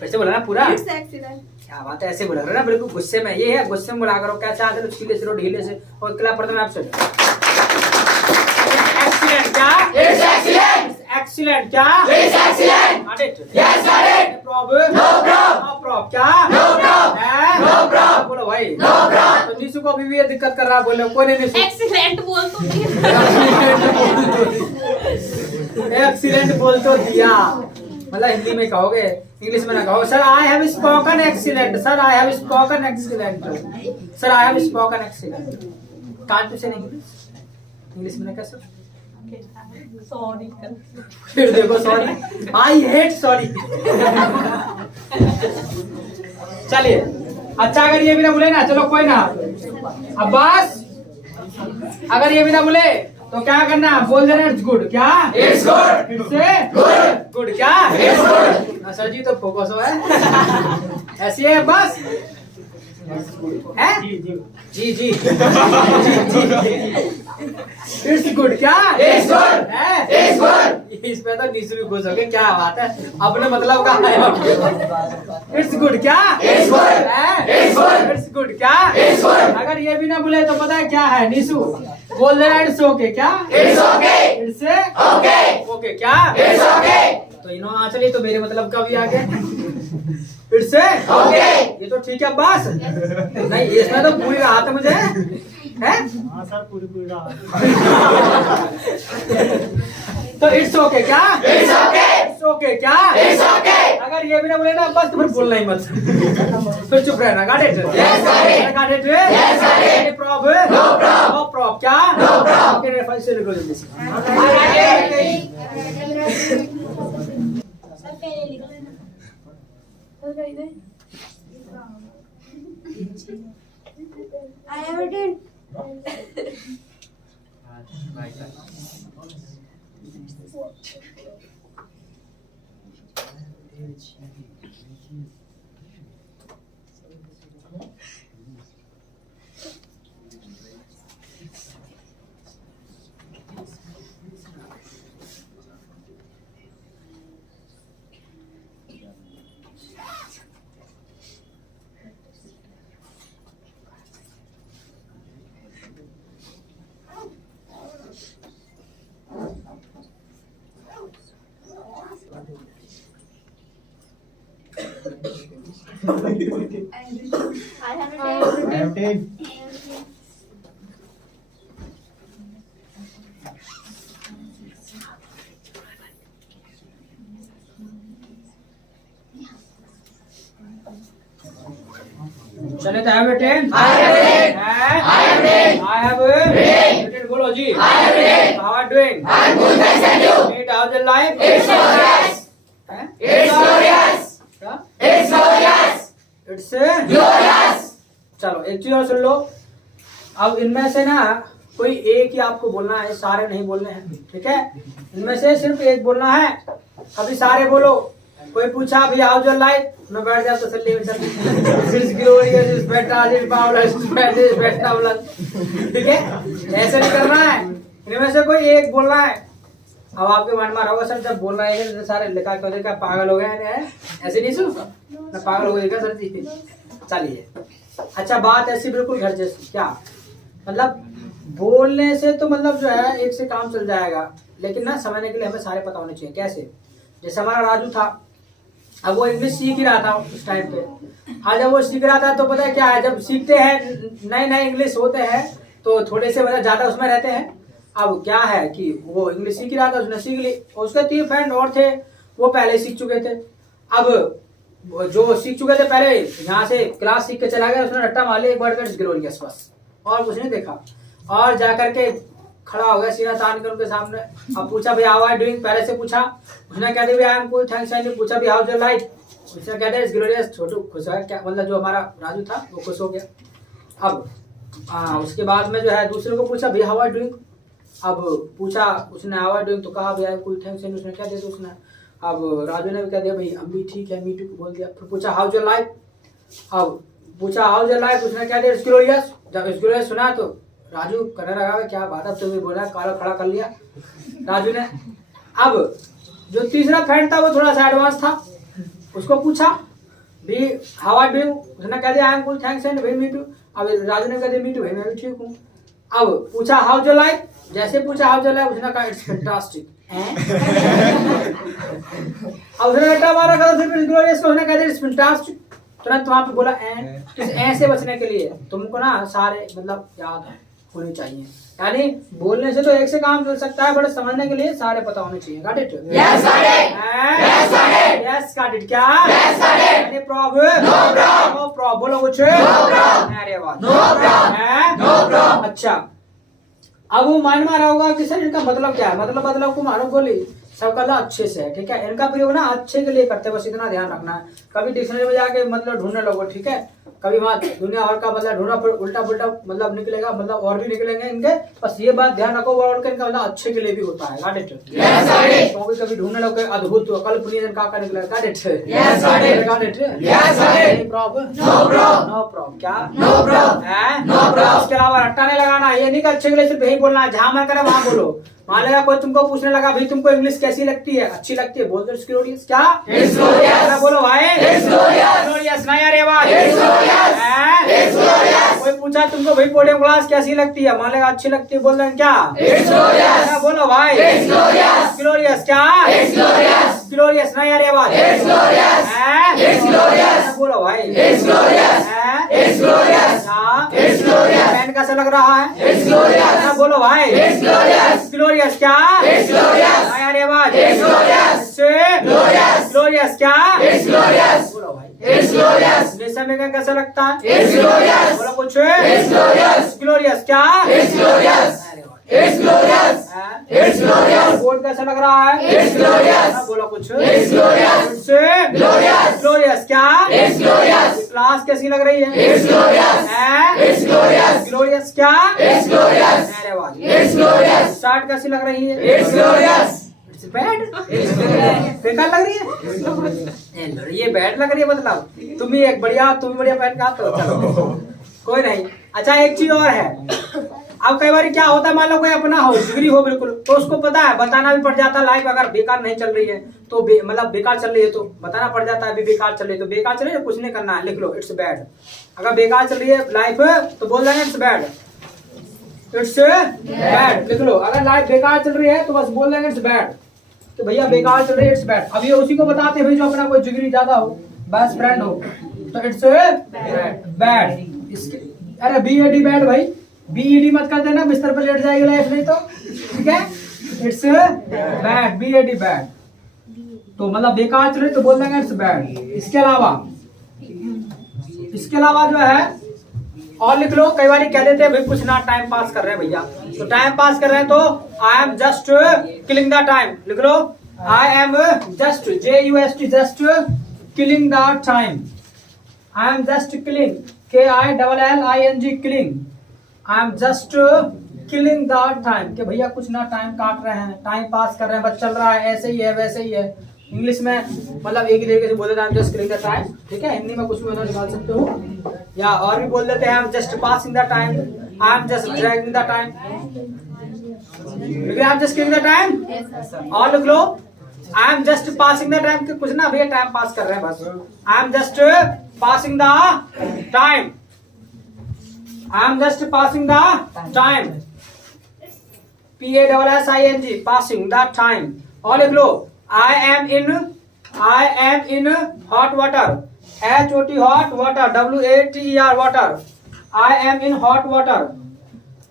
फिर से बोला ना पूरा It's excellent. क्या बात है ऐसे बोला करो ना बिल्कुल गुस्से में ये है गुस्से में बोला करो कैसे आते छीले से ढीले से और क्लैप करते मैं आपसे एक्सीलेंट क्या It's excellent. एक्सीलेंट क्या It's excellent. Got it? Yes, got it. Prob No prob. No prob क्या No prob. है No prob. बोलो भाई No prob. तो निशु को अभी भी ये दिक्कत कर रहा है बोले कोई नहीं निशु Excellent बोल तो नहीं. एक्सीलेंट बोल तो दिया मतलब हिंदी में कहोगे इंग्लिश में ना कहो sir I have spoken excellent sir I have spoken excellent sir I have spoken excellent can't to say नहीं इंग्लिश में ना कैसे Sorry. फिर देखो सॉरी आई हेट सॉरी चलिए अच्छा अगर ये भी ना बोले ना चलो कोई ना अब्बास अगर ये भी ना बोले तो क्या करना बोल देना इट्स गुड क्या It's good. से Good. गुड क्या It's good. सर जी तो फोकस हो है ऐसी है बस है जी जी इट्स गुड क्या It's good. है It's good. इसमें तो निशु भी खुश हो गए क्या बात है अपने मतलब का है इट्स गुड क्या It's good. It's good. It's good क्या It's good. अगर ये भी ना बोले तो पता है क्या है निशु बोल देना इट्स ओके क्या It's okay. It's Okay. Okay क्या It's okay. तो इन्होंने चलिए तो मेरे मतलब का भी आ गया इट्स Okay. ये तो ठीक है बस नहीं इसमें तो पूरी राहत है मुझे है हाँ सर पूरी तो इट्स ओके क्या It's okay. इट्स ओके क्या It's okay. अगर ये भी ना बोले ना बस तो फिर बोलना ही मत फिर चुप रहना got it Yes, got it. Got it Yes, got it. Any problem No prob. No problem क्या No prob. ओके रेफर से लिखो जल्दी से I have did. I have a I have 10. Sanit, I have a 10. I have 10. I have 10. I have a 10. बोलो जी. I have 10. How are you doing? I'm good, thanks, and you? Meet how's your life? It's glorious. हैं? It's glorious. क्या? It's glorious. It's Glorious. चलो एक चीज और सुन लो. अब इनमें से ना कोई एक ही आपको बोलना है, सारे नहीं बोलने हैं, ठीक है? इनमें से सिर्फ एक बोलना है. अभी सारे बोलो. कोई पूछा अभी हाउ योर लाइफ, मैं बैठ जाता तसल्ली में. It's glorious, it's better, it's marvellous, it's better, it's better. ठीक है? ऐसे नहीं करना है. इनमें से कोई एक बोलना है. अब आपके मन में रहोगा सर जब बोल रहे हैं तो सारे लिखा कर देगा पागल हो गए हैं, ऐसे नहीं सुन ना पागल हो गए सर जी. चलिए अच्छा बात ऐसी बिल्कुल घर जैसी. क्या मतलब बोलने से तो मतलब जो है एक से काम चल जाएगा, लेकिन ना समझने के लिए हमें सारे पता होने चाहिए. कैसे? जैसे हमारा राजू था, अब वो इंग्लिश सीख ही रहा था उस टाइम पे. आज जब वो सीख रहा था तो पता है क्या है, जब सीखते हैं नए नए इंग्लिश होते हैं तो थोड़े से मतलब ज्यादा उसमें रहते हैं. अब क्या है कि वो इंग्लिश सीख रहा था, उसने सीख ली. उसके 3 फ्रेंड और थे, वो पहले सीख चुके थे. अब जो सीख चुके थे पहले यहाँ से क्लास सीख के चला गया, उसने रट्टा मार लिया एक बार ग्लोरियस बस, और कुछ नहीं देखा. और जाकर के खड़ा हो गया सीधा तान कर उनके सामने. अब पूछा भाई हाउ आर डूइंग, पहले से पूछा. उसने कह दिया आई एम गुड थैंक्स. एंड पूछा भी हाउ योर लाइफ, उसने कह दिया इट्स ग्लोरियस. छोटू खुश है क्या, मतलब जो हमारा राजू था वो खुश हो गया. अब उसके बाद में जो है दूसरे को पूछा भाई हाउ आर डूइंग. अब पूछा उसने हाउ आर डूइंग, तो कहा भाई कोई थैंक्स. एंड उसने कह दिया उसने. अब राजू ने भी कह दिया भाई हम भी ठीक है, मी टू बोल दिया. फिर पूछा हाउ योर लाइफ. अब पूछा हाउ योर लाइफ, उसने कह दिया इट्स ग्लोरियस. जब इट्स ग्लोरियस सुना तो राजू करने लगा क्या बात, अब तुम्हें बोला काला खड़ा कर लिया राजू ने. अब जो तीसरा फ्रेंड था वो थोड़ा सा एडवांस था, उसको पूछा भी हाउ आर डूइंग, उसने कह दिया आई एम गुड थैंक्स. एंड भाई मी टू. अब राजू ने कह दिया मी टू, भाई मैं भी ठीक हूँ. अब पूछा हाउ योर लाइफ, जैसे पूछा हाउ योर लाइफ उसने कहा इट्स फैंटास्टिक. अब उसने रट्टा मारा था सिर्फ ग्लोरियस को, उसने कह दिया इट्स फैंटास्टिक. तुरंत वहां पे बोला ऐसे बचने के लिए तुमको ना सारे मतलब याद होने चाहिए. यानी बोलने से तो एक से काम चल सकता है, बट समझने के लिए सारे पता होने चाहिए. Got it? Yes, got it. Yes, got it. Yes got it. क्या? Yes, got it. Any problem? No problem. No problem. बोलो कुछ. No problem. अरे वाह. No problem. No problem. अच्छा अब वो माइंड में आ रहा होगा कि सर इनका मतलब क्या है. मतलब को मालूम बोली सब कला अच्छे से है, ठीक है. इनका प्रयोग ना अच्छे के लिए करते हैं, बस इतना ध्यान रखना है. कभी डिक्शनरी में जाके मतलब ढूंढने लगो, ठीक है. कभी वहाँ दुनिया भर का मतलब ढूंढना, फिर उल्टा पुल्टा मतलब निकलेगा, मतलब और भी निकलेंगे इनके. बस ये बात ध्यान रखो, वर्ड इनका मतलब अच्छे के लिए भी होता है. Got it? Yes, got it. कभी ढूंढने लगो अद्भुत अकल्पनीय का निकलेगा. Got it? Yes, got it. Got it? Yes, got it. Any problem? No problem. No problem. क्या? No problem. है? No problem. उसके अलावा रट्टा नहीं लगाना. ये नहीं कि अच्छे के लिए सिर्फ यही बोलना है, जहाँ मन करे वहाँ बोलो. मान लेगा कोई तुमको पूछने लगा भाई तुमको इंग्लिश कैसी लगती है, अच्छी लगती है, बोल दो इट्स ग्लोरियस. क्या? It's glorious. बोलो भाई It's glorious. ग्लोरियस. नहीं अरे वाह. It's glorious. It's glorious. कोई पूछा तुमको भाई पोडियम क्लास कैसी लगती है, मान लेगा अच्छी लगती है, बोल दें क्या? It's glorious. क्या बोलो भाई? It's glorious. ग्लोरियस. क्या? It's glorious. ग्लोरियस. नहीं अरे वाह. It's glorious. It's glorious. बोलो भाई. It's glorious. It's glorious. It's glorious. Pen कैसा लग रहा है? It's glorious. बोलो भाई. It's glorious. ग्लोरियस. क्या? It's glorious. नहीं अरे वाह. It's glorious. ग्लोरियस. ग्लोरियस. क्या? It's glorious. बोलो भाई. It's glorious. जैसा में कैसा लगता है? It's glorious. बोलो कुछ. It's glorious. ग्लोरियस. क्या? It's glorious. अरे वाह. It's glorious. It's glorious. Board कैसा लग रहा है? It's glorious. बोलो कुछ. It's glorious. Glorious. ग्लोरियस. क्या? It's glorious. क्लास कैसी लग रही है? It's glorious. It's glorious. Glorious. क्या? It's glorious. अरे वाह. It's glorious. स्टार्ट कैसी लग रही है? It's glorious. It's bad. बेकार लग रही है. ये बैड लग रही है मतलब तुम भी एक बढ़िया पहन का तो चलो कोई नहीं. अच्छा एक चीज और है. अब कई बार क्या होता है, मान लो कोई अपना हो डिग्री हो बिल्कुल, तो उसको पता है बताना भी पड़ जाता है. लाइफ अगर बेकार नहीं चल रही है तो मतलब बेकार चल रही है तो बताना पड़ जाता है. अभी बेकार चल रही है तो बेकार चल रही है, कुछ नहीं करना है, लिख लो इट्स बैड. अगर बेकार चल रही है लाइफ तो बोल देंगे इट्स बैड. इट्स बैड लिख लो. अगर लाइफ बेकार चल रही है तो बस बोल देंगे इट्स बैड. तो भैया बेकार चल रही है इट्स बैड. अब ये उसी को बताते हैं भाई जो अपना कोई डिग्री ज्यादा हो, बेस्ट फ्रेंड हो तो इट्स बैड। इसके अरे BAD बैड भाई, BED मत कर देना, बिस्तर पर लेट जाएगी लाइफ नहीं तो, ठीक है। इट्स बैड, BAD बैड, तो मतलब बेकार चल रही तो बोल देंगे इट्स बैड। इसके अलावा जो है और लिख लो। कई बार कह देते हैं भाई कुछ ना टाइम पास कर रहे हैं भैया, तो टाइम पास कर रहे हैं तो I am just killing the time लिख लो। I am just JUST just killing the time. I am just killing KILLING killing. I am just killing the time कि भैया कुछ ना टाइम काट रहे हैं, टाइम पास कर रहे हैं, बस चल रहा है, ऐसे ही है वैसे ही है। इंग्लिश में मतलब एक ही तरीके से बोलते हैं I am just killing the time, ठीक है। हिंदी में कुछ भी बना निकाल सकते हो, या और भी बोल देते हैं I am just passing the time, I am just dragging the time, I am just killing the time. और लिख लो I am just passing the time कि कुछ ना भैया टाइम पास कर रहे हैं बस। आई am just passing the time, I am just passing the time, PASSING passing the time. और लिख लो I am in hot water, HOT hot water, WATER water, I am in hot water।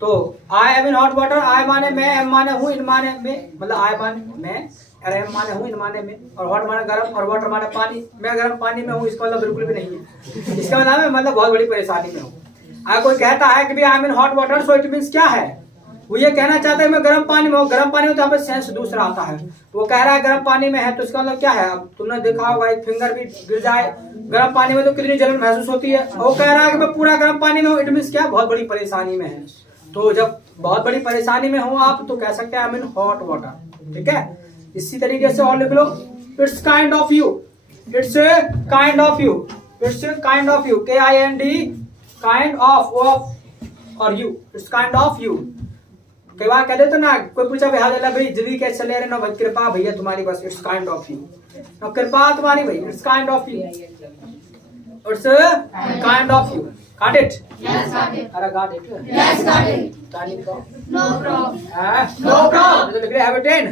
तो I am in hot water, I माने मैं, M माने हूँ, इन माने में, मतलब I माने मैं और M माने हूँ, इन माने में, और hot माने गर्म और water माने पानी। मैं गर्म पानी में हूँ, इसका मतलब बिल्कुल भी नहीं है। इसका मतलब है मतलब बहुत बड़ी परेशानी में हूँ। अगर कोई कहता है कि I am in hot water, so it means क्या है, वो ये कहना चाहता है मैं गर्म पानी में हूँ। गर्म पानी में तो यहाँ पे सेंस दूसरा आता है, वो कह रहा है गर्म पानी में है तो इसका मतलब क्या है। अब तुमने देखा होगा एक फिंगर भी गिर जाए गर्म पानी में तो कितनी जलन महसूस होती है। वो कह रहा है कि मैं पूरा गर्म पानी में हूँ, इट मींस क्या, बहुत बड़ी परेशानी में है। तो जब बहुत बड़ी परेशानी में हो आप तो कह सकते हैं I am in hot water, ठीक है। इसी तरीके से और लिख लो it's kind of you, it's kind of you, it's kind of you, KIND kind of और you, it's kind of you. कई बार कह देते ना, कोई पूछा भाई जिंदगी कैसे चले रहे ना, भाई कृपा भैया तुम्हारी बस, इट्स काइंड ऑफ यू, कृपा तुम्हारी भाई, it's kind of you, it's kind of you. Got it? Yes, got it. अरे got it? Yes, got it. Turning from? No problem. No problem. तो लिख रहे have attend?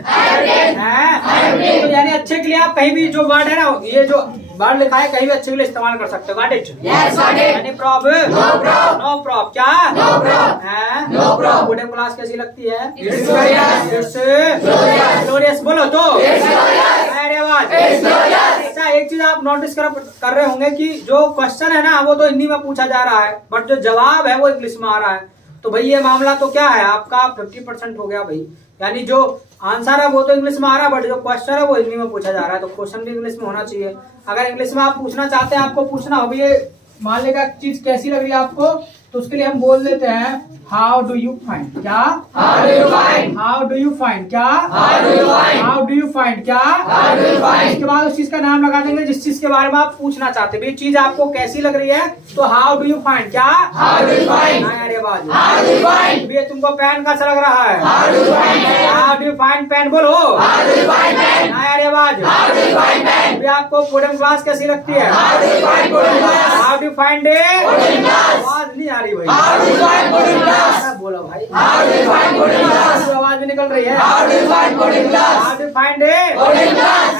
तो यानी अच्छे के लिए आप कहीं भी जो वर्ड है ना, ये जो वर्ड लिखा है कहीं भी अच्छे के लिए इस्तेमाल कर सकते हो। Got it? Yes, got it. Any problem? No problem. No problem. क्या? No problem. No problem. Wooden class कैसी लगती है? It's glorious. It's glorious. Glorious बोलो तो? It's glorious. अरे आवाज। It's glorious. अच्छा एक चीज आप नोटिस कर रहे होंगे कि जो क्वेश्चन है ना वो तो हिंदी में पूछा जा रहा है, बट जो जवाब है वो इंग्लिश में आ रहा है। तो भाई ये मामला तो क्या है आपका 50% हो गया भाई, यानी जो आंसर है वो तो इंग्लिश में आ रहा है बट जो क्वेश्चन है वो हिंदी में पूछा जा रहा है। तो क्वेश्चन भी इंग्लिश में होना चाहिए। अगर इंग्लिश में आप पूछना चाहते हैं, आपको पूछना हो ये मान लेगा चीज कैसी लग रही है आपको, तो उसके लिए हम बोल देते हैं हाउ डू यू फाइंड। क्या? How do you find? How do you find. क्या? How do you find? How do you find. क्या? How do you find? इसके बाद उस चीज का नाम लगा देंगे जिस चीज के बारे में आप पूछना चाहते हैं। ये चीज आपको कैसी लग रही है तो हाउ डू यू फाइंड। क्या? How do you find? हाँ यार ये बात। How do you find? ये तुमको पेन कैसा लग रहा है? How do you find pen? How do you find pen बोलो। How do you find pen? हाँ यार ये बात। How do you find pen? ये आपको कोडिंग क्लास कैसी लगती है? How do you find coding class? How do find it. Coding class. आवाज नहीं आ रही भाई। How do you find coding class? बोलो भाई। How do you find coding class? आवाज भी निकल रही है। How do you find coding class? How do find it. Coding class.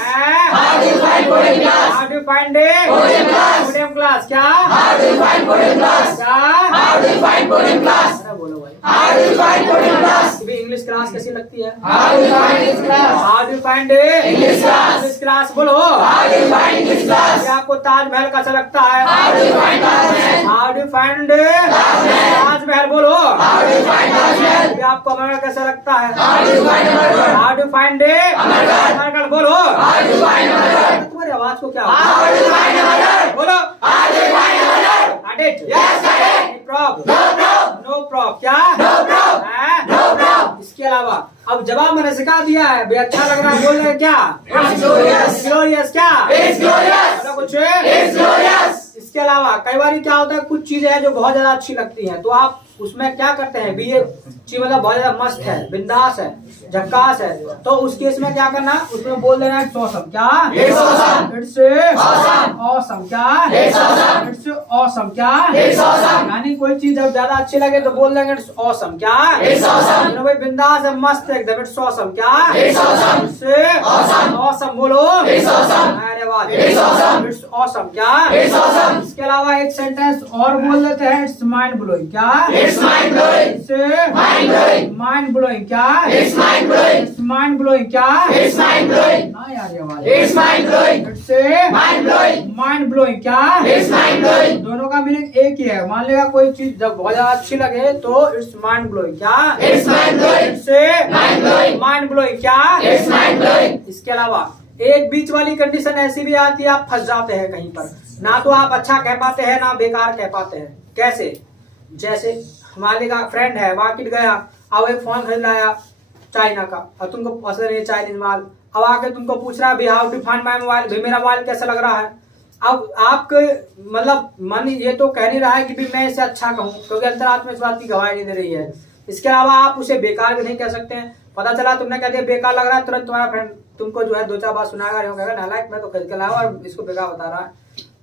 How do you find coding class? How do find it. Coding class. Coding class. क्या? How do you find coding class? क्या? How do you find coding class? अरे बोलो भाई। How do you find coding class? भी English class कैसी लगती है? How do you find English class? How do find it. English class. English class बोलो। How do you find English class? ये आपको ताजमहल कैसा लगता है? How do you find Tajmahal? How do find Taj Mahal बोलो। How do you find Tajmahal? ये आपको अमरगढ़ कैसा लगता है? How do you find Amargढ़? हाउ डू फाइंड अमरगढ़ बोलो। How do you find Amargढ़? तुम्हारी आवाज को क्या How do you find Amargढ़? बोलो। How do you find Amargढ़? Got it? Yes, got it. No problem. No problem. No problem. क्या? No problem. हैं? No problem. इसके अलावा अब जवाब मैंने सिखा दिया है भाई, अच्छा लग रहा है बोल रहे हैं क्या? It's glorious. ग्लोरियस। क्या? It's glorious. बोलो कुछ। It's glorious. इसके अलावा कई बार क्या होता है कुछ चीजें हैं जो बहुत ज्यादा अच्छी लगती हैं तो आप उसमें क्या करते हैं भी ये चीज मतलब बहुत ज्यादा मस्त है, बिंदास है, झक्कास है, तो उस केस में क्या करना उसमें बोल देना इट्स ऑसम। क्या? It's awesome. It's Awesome. Awesome. क्या? It's awesome. It's awesome. क्या? It's awesome. यानी कोई चीज जब ज्यादा अच्छी लगे तो बोल देंगे इट्स ऑसम। क्या? It's awesome. भाई बिंदास है, मस्त है एकदम, इट्स ऑसम। क्या? It's awesome. It's Awesome. Awesome बोलो। It's awesome. अरे आवाज It's awesome. इट्स ऑसम क्या It's awesome. इसके अलावा एक सेंटेंस और बोल देते हैं, इट्स माइंड ब्लोइंग क्या It's mind blowing. It's Mind blowing. Mind blowing क्या It's mind blowing. It's mind blowing क्या It's mind blowing. हाँ यार ये आवाज It's mind blowing. It's Mind blowing. Mind blowing क्या It's mind blowing. दोनों का मीनिंग एक ही है। मान लेगा कोई चीज जब बहुत ज्यादा अच्छी लगे तो इट्स माइंड ब्लोइंग क्या It's mind blowing. It's Mind blowing. Mind blowing क्या It's mind blowing. इसके अलावा एक बीच वाली कंडीशन ऐसी भी आती है, आप फंस जाते हैं कहीं पर, ना तो आप अच्छा कह पाते हैं ना बेकार कह पाते हैं। कैसे? जैसे हमारे का फ्रेंड है, मार्केट गया, अब एक फोन खरीद लाया चाइना का, और तुमको पसंद नहीं चाइनीज माल, अब आके तुमको पूछ रहा है how to find my mobile, भाई मेरा मोबाइल कैसा लग रहा है। अब आपके मतलब मन ये तो कह नहीं रहा है कि भी मैं इसे अच्छा कहूँ, क्योंकि अंतरात्मा इस बात की गवाही नहीं दे रही है। इसके अलावा आप उसे बेकार भी नहीं कह सकते हैं। पता चला तुमने कह दिया बेकार लग रहा है, तुरंत तुम्हारा फ्रेंड तुमको जो है दो चार बात सुनाएगा, कहेगा नालायक मैं तो खरीद के लाया और इसको बेकार बता रहा है।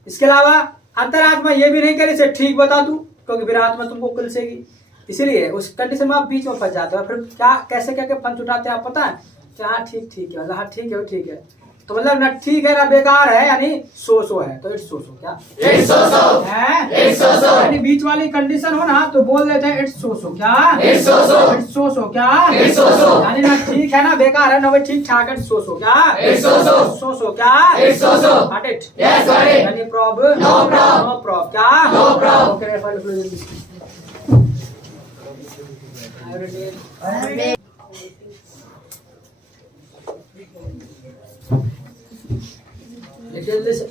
इसके अलावा अंतरात्मा ये भी नहीं कह रही इसे ठीक बता दूं, क्योंकि फिर आत्मा तुमको कुलसेगी। इसीलिए उस कंडीशन में आप बीच में फंस जाते हो, फिर क्या कैसे क्या फन छुटाते हैं आप पता है? हाँ ठीक ठीक है, हाँ ठीक है, ठीक है, तो मतलब ना ठीक है ना बेकार है, यानी सो है, तो इट्स सो क्या It's so-so. है, It's so-so. यानी बीच वाली कंडीशन हो ना तो बोल देते हैं इट्स सो क्या It's so-so. इट्स सो क्या It's so-so. यानी ना ठीक है ना बेकार है ना वही ठीक ठाक है, सो क्या It's so-so. सो क्या It's so-so. Got it? Yes, got it. यानी problem No problem. No problem क्या No problem. Okay file close Listen.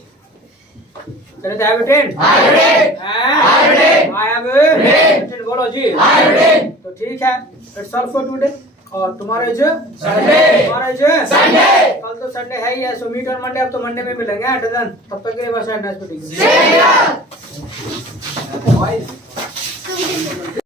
Can I have a tent? I have it. I have it. I have a Tent. tent. बोलो जी। I have it. तो ठीक है। That's all for today. और tomorrow is Sunday. Tomorrow is Sunday. कल तो Sunday है ही है, सो meet on Monday. अब तो मंडे में मिलेंगे डजन। तब तक के लिए बस एंड Stay here. है।